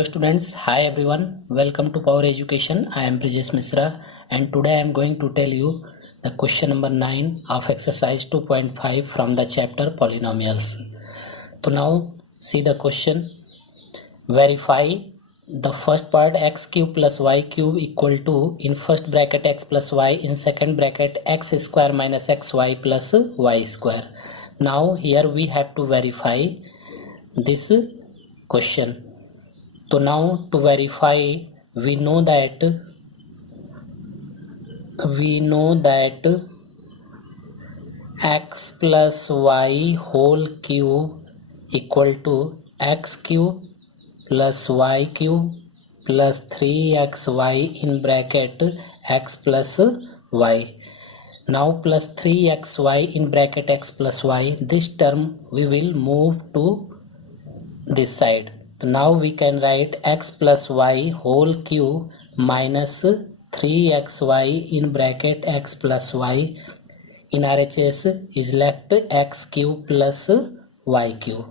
Hello students, hi everyone, welcome to Power Education. I am Brijesh Misra and today I am going to tell you the question number 9 of exercise 2.5 from the chapter Polynomials. So now see the question. Verify the first part x cube plus y cube equal to in first bracket x plus y, in second bracket x square minus xy plus y square. Now here we have to verify this question. So now to verify, we know that x plus y whole cube equal to x cube plus y cube plus 3xy in bracket x plus y. Now plus 3xy in bracket x plus y, this term we will move to this side. So now we can write x plus y whole cube minus 3xy in bracket x plus y. In RHS is left x cube plus y cube.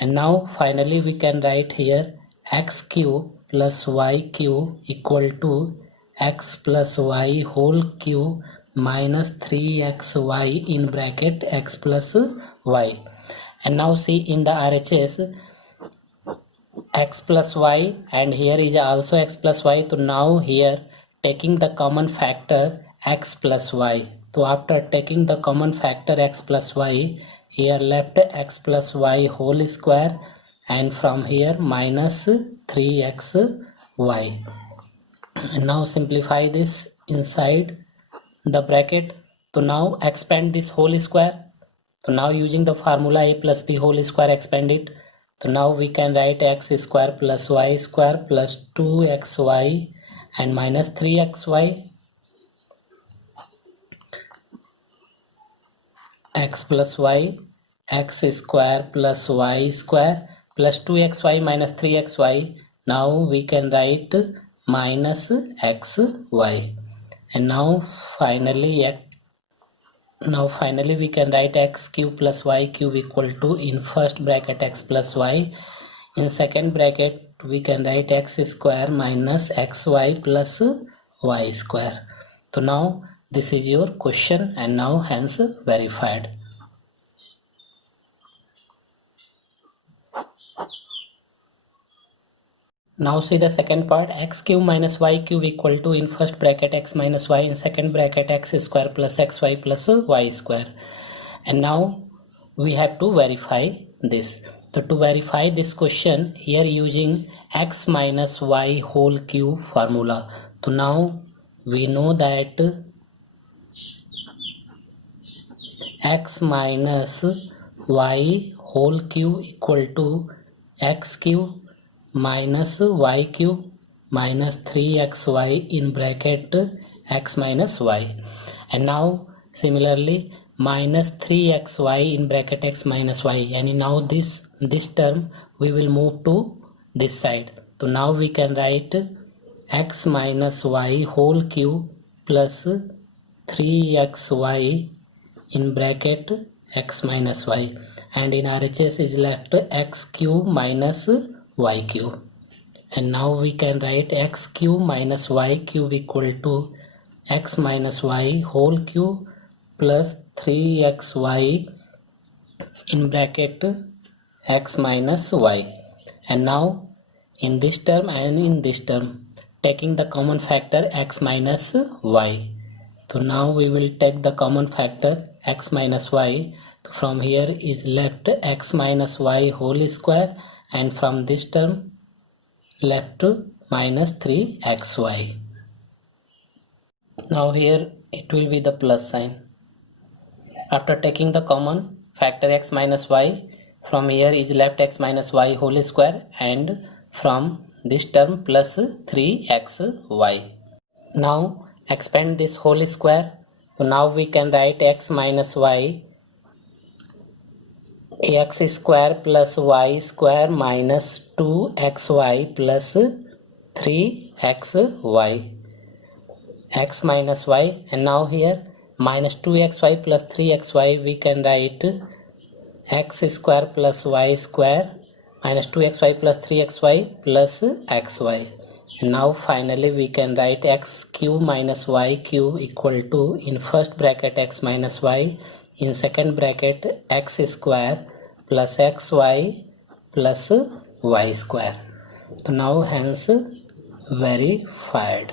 And now finally we can write here x cube plus y cube equal to x plus y whole cube minus 3xy in bracket x plus y. And now see in the RHS x plus y and here is also x plus y. So now here taking the common factor x plus y. So after taking the common factor x plus y, here left x plus y whole square and from here minus 3xy. And now simplify this inside the bracket. So now expand this whole square. So now using the formula a plus b whole square, expand it. So now we can write x square plus y square plus 2xy and minus 3xy, x plus y, x square plus y square plus 2xy minus 3xy. Now we can write minus xy. And now finally we can write x cube plus y cube equal to in first bracket x plus y, in second bracket we can write x square minus xy plus y square. So now this is your question and now hence verified. Now see the second part, x cube minus y cube equal to in first bracket x minus y, in second bracket x square plus xy plus y square. And now we have to verify this. So to verify this question, here using x minus y whole cube formula. So now we know that x minus y whole cube equal to x cube minus y cube minus 3xy in bracket x minus y. And now similarly minus 3xy in bracket x minus y, and now this term we will move to this side. So now we can write x minus y whole cube plus 3xy in bracket x minus y, and in RHS is left x cube minus y cube. And now we can write x cube minus y cube equal to x minus y whole cube plus 3xy in bracket x minus y. And now in this term and in this term taking the common factor x minus y. So now we will take the common factor x minus y. So from here is left x minus y whole square and from this term left minus 3xy. Now here it will be the plus sign. After taking the common factor x minus y, from here is left x minus y whole square and from this term plus 3xy. Now expand this whole square. So now we can write x minus y x square plus y square minus 2xy plus 3xy, x minus y. And now here minus 2xy plus 3xy we can write x square plus y square minus 2xy plus 3xy plus xy. And now finally we can write x cube minus y cube equal to, in first bracket x minus y, in second bracket x square plus xy plus y square. So now hence verified.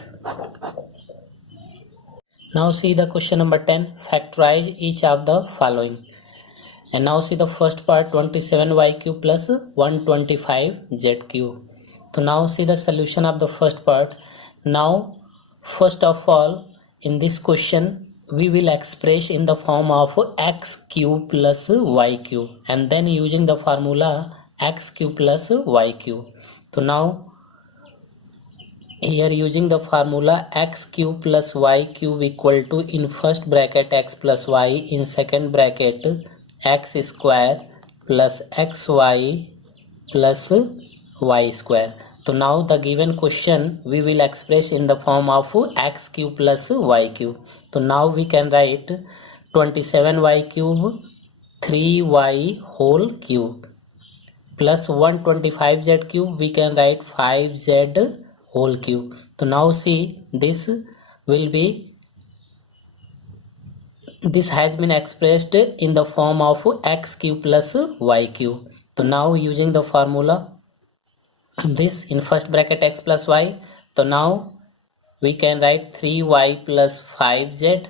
Now see the question number 10. Factorize each of the following. And now see the first part, 27y cube plus 125z cube. So now see the solution of the first part. Now first of all, in this question we will express in the form of x cube plus y cube, and then using the formula x cube plus y cube. So now here using the formula x cube plus y cube equal to, in first bracket x plus y, in second bracket x square plus xy plus y square. So now the given question we will express in the form of x cube plus y cube. So now we can write 27y cube 3y whole cube plus 125z cube, we can write 5z whole cube. So now see, this has been expressed in the form of x cube plus y cube. So now using the formula, this in first bracket x plus y, so now we can write 3y plus 5z,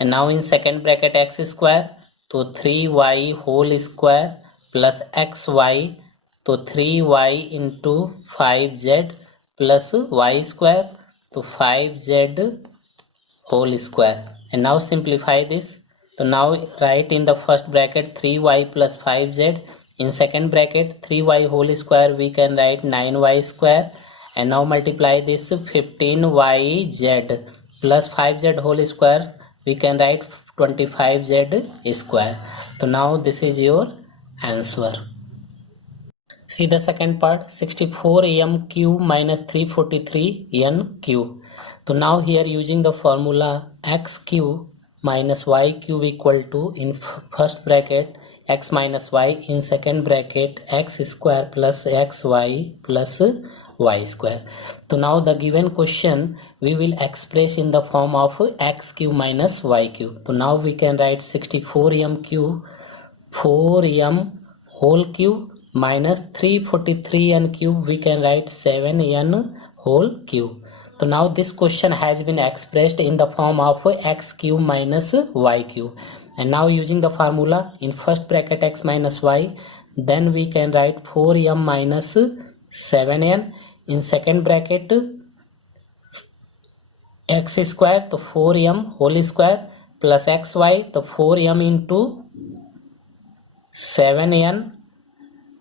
and now in second bracket x square, so 3y whole square plus xy, so 3y into 5z plus y square, to 5z whole square. And now simplify this. So now write in the first bracket 3y plus 5z, in second bracket 3y whole square, we can write 9y square, and now multiply this 15yz plus 5z whole square, we can write 25z square. So now this is your answer. See the second part, 64m cube minus 343n cube. So now here using the formula x cube minus y cube equal to, in first bracket x minus y, in second bracket x square plus xy plus y square. So now the given question we will express in the form of x cube minus y cube. So now we can write 64m cube 4m whole cube minus 343n cube, we can write 7n whole cube. So now this question has been expressed in the form of x cube minus y cube. And now using the formula, in first bracket x minus y, then we can write 4m minus 7n, in second bracket x square, to 4m whole square plus xy, to 4m into 7n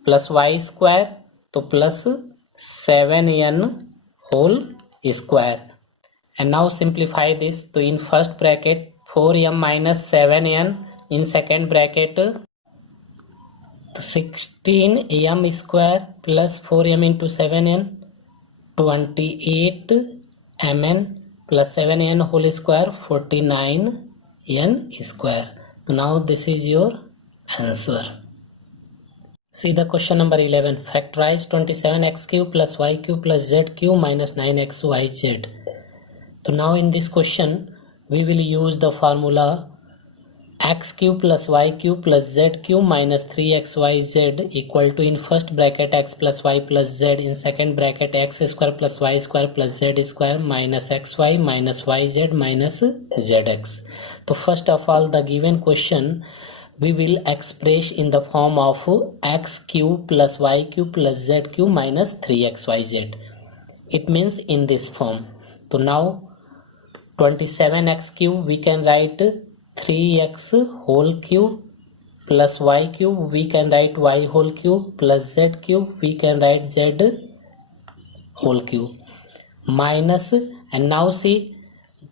plus y square, to plus 7n whole square. And now simplify this. So in first bracket 4m minus 7n, in second bracket 16m square plus 4m into 7n, 28mn plus 7n whole square, 49n square. So now this is your answer. See the question number 11. Factorize 27x cube plus y cube plus z cube minus 9xyz. So now in this question we will use the formula x cube plus y cube plus z cube minus 3xyz equal to, in first bracket x plus y plus z, in second bracket x square plus y square plus z square minus xy minus yz minus zx. So first of all, the given question we will express in the form of x cube plus y cube plus z cube minus 3xyz. It means in this form. So now 27x cube we can write 3x whole cube plus y cube, we can write y whole cube plus z cube, we can write z whole cube minus, and now see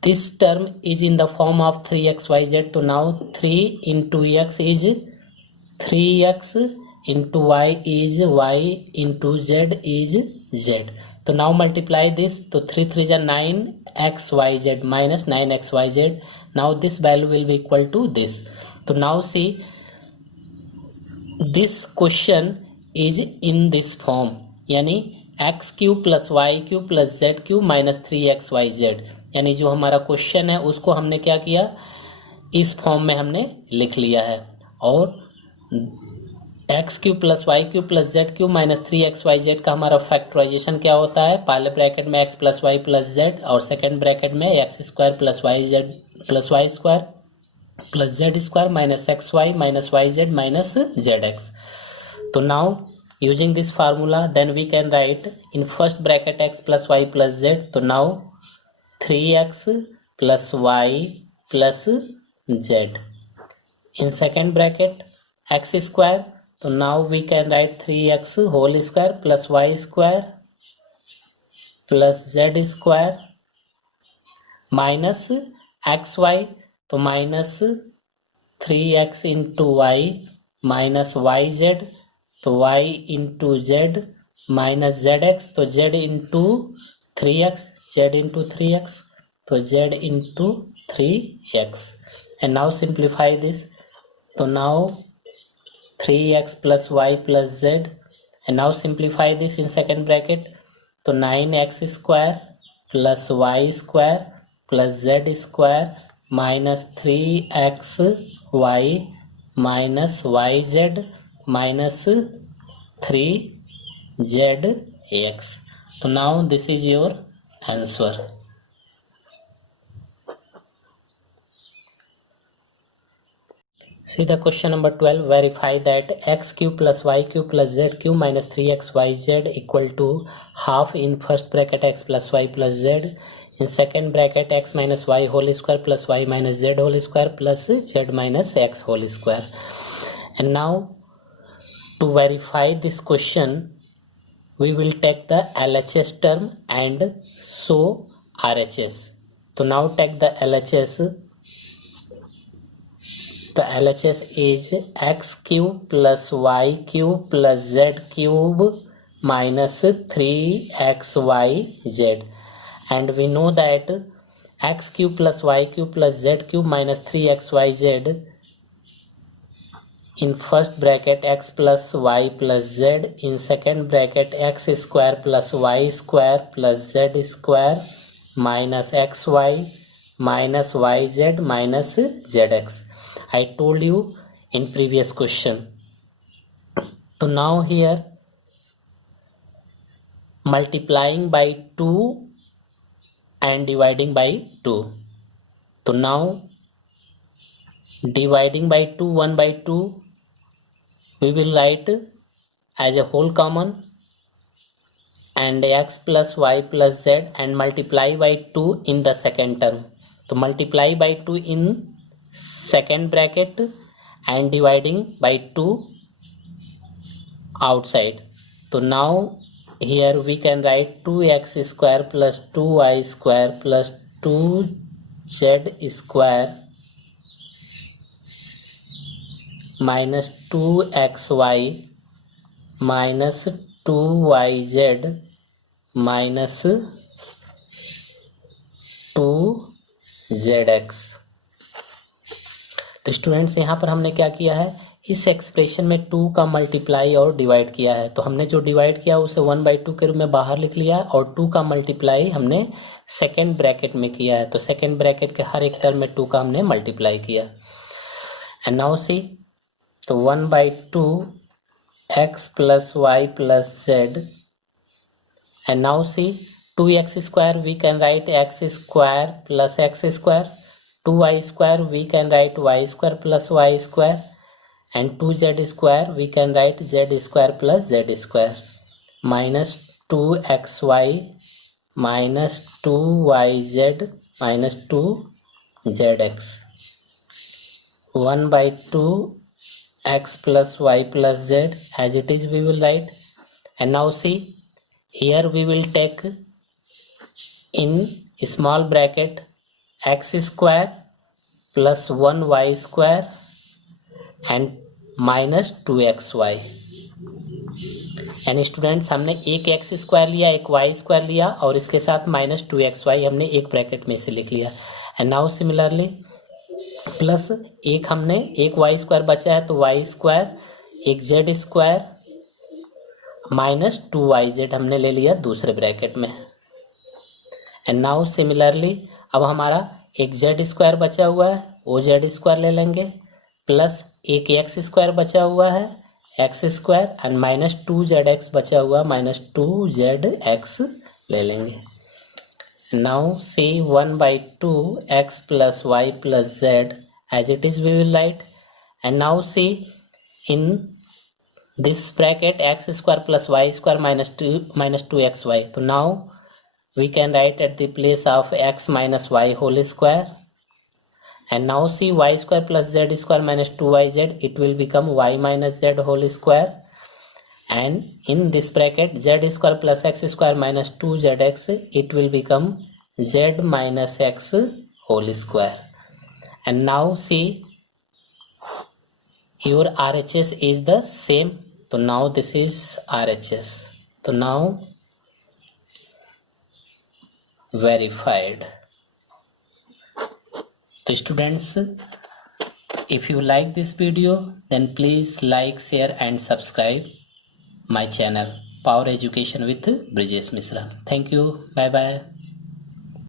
this term is in the form of 3xyz. So now 3 into x is 3x, into y is y, into z is z. So now multiply this. So 3 3 is 9xyz minus 9xyz. Now this value will be equal to this. So now see, this question is in this form, यानी x cube plus y cube plus z cube minus 3xyz, यानी जो हमारा question है उसको हमने क्या किया, इस फॉर्म में हमने लिख लिया है। और x cube plus y cube plus z cube minus 3xyz का हमारा फैक्टराइजेशन क्या होता है, पहले ब्रैकेट में x plus y plus z और सेकेंड ब्रैकेट में x square plus y z plus y square plus z square minus x y minus y z minus z x. तो now using this formula then we can write in first bracket x plus y plus z, तो now 3x plus y plus z. In second bracket x square, तो now we can write 3x whole square plus y square plus z square minus x y, तो minus 3x into y minus y z, तो y into z minus z x, तो z into 3x, z into 3x, तो z into 3x। And now simplify this, तो now 3x plus y plus z, and now simplify this in second bracket, तो 9x square plus y square plus z square minus 3x y minus y z minus 3z x। तो now this is your answer. See the question number 12. Verify that x cube plus y cube plus z cube minus 3xyz equal to half in first bracket x plus y plus z, in second bracket x minus y whole square plus y minus z whole square plus z minus x whole square. And now to verify this question we will take the LHS term and show RHS. So now take the LHS. The LHS is x cube plus y cube plus z cube minus 3xyz, and we know that x cube plus y cube plus z cube minus 3xyz, in first bracket x plus y plus z, in second bracket x square plus y square plus z square minus xy minus yz minus zx. I told you in previous question. So now here multiplying by 2 and dividing by 2. So now dividing by 2, 1 by 2 we will write as a whole common, and x plus y plus z, and multiply by 2 in the second term. So multiply by 2 in second bracket and dividing by 2 outside. So now here we can write 2x square plus 2y square plus 2z square minus 2xy minus 2yz minus 2zx। तो students यहाँ पर हमने क्या किया है, इस expression में 2 का मल्टीप्लाई और डिवाइड किया है। तो हमने जो डिवाइड किया उसे 1/2 के रूप में बाहर लिख लिया, और 2 का मल्टीप्लाई हमने सेकेंड ब्रैकेट में किया है। तो सेकेंड ब्रैकेट के हर एक टर्म में 2 का हमने मल्टीप्लाई किया। एंड नाउ सी, तो 1/2 x plus y plus z, and now see 2x square we can write x square plus x square, 2y square we can write y square plus y square, and 2z square we can write z square plus z square minus 2xy minus 2yz minus 2zx, 1/2 x plus y plus z as it is we will write. And now see, here we will take in small bracket x square plus 1y square and minus 2xy। यानी students हमने एक x square लिया, एक Y square लिया, और इसके साथ minus 2xy हमने एक ब्रैकेट में से लिख लिया। एंड नाउ सिमिलरली प्लस एक हमने एक वाई स्क्वायर बचा है, तो वाई स्क्वायर, एक जेड स्क्वायर माइनस 2yz हमने ले लिया दूसरे ब्रैकेट में। एंड नाउ सिमिलरली अब हमारा एक जेड स्क्वायर बचा हुआ है, वो जेड स्क्वायर ले लेंगे, प्लस एक एक्स स्क्वायर बचा हुआ है, x square, and minus 2zx बचा हुआ, माइनस 2zx ले लेंगे। Now see 1/2 x plus y plus z as it is we will write, and now see in this bracket x square plus y square minus 2xy. So now we can write at the place of x minus y whole square, and now see y square plus z square minus 2yz, it will become y minus z whole square, and in this bracket z square plus x square minus 2zx, it will become z minus x whole square. And now see your RHS is the same, so now this is RHS, so now verified. So students, if you like this video, then please like, share and subscribe my channel Power Education with Brijesh Mishra. Thank you. Bye bye.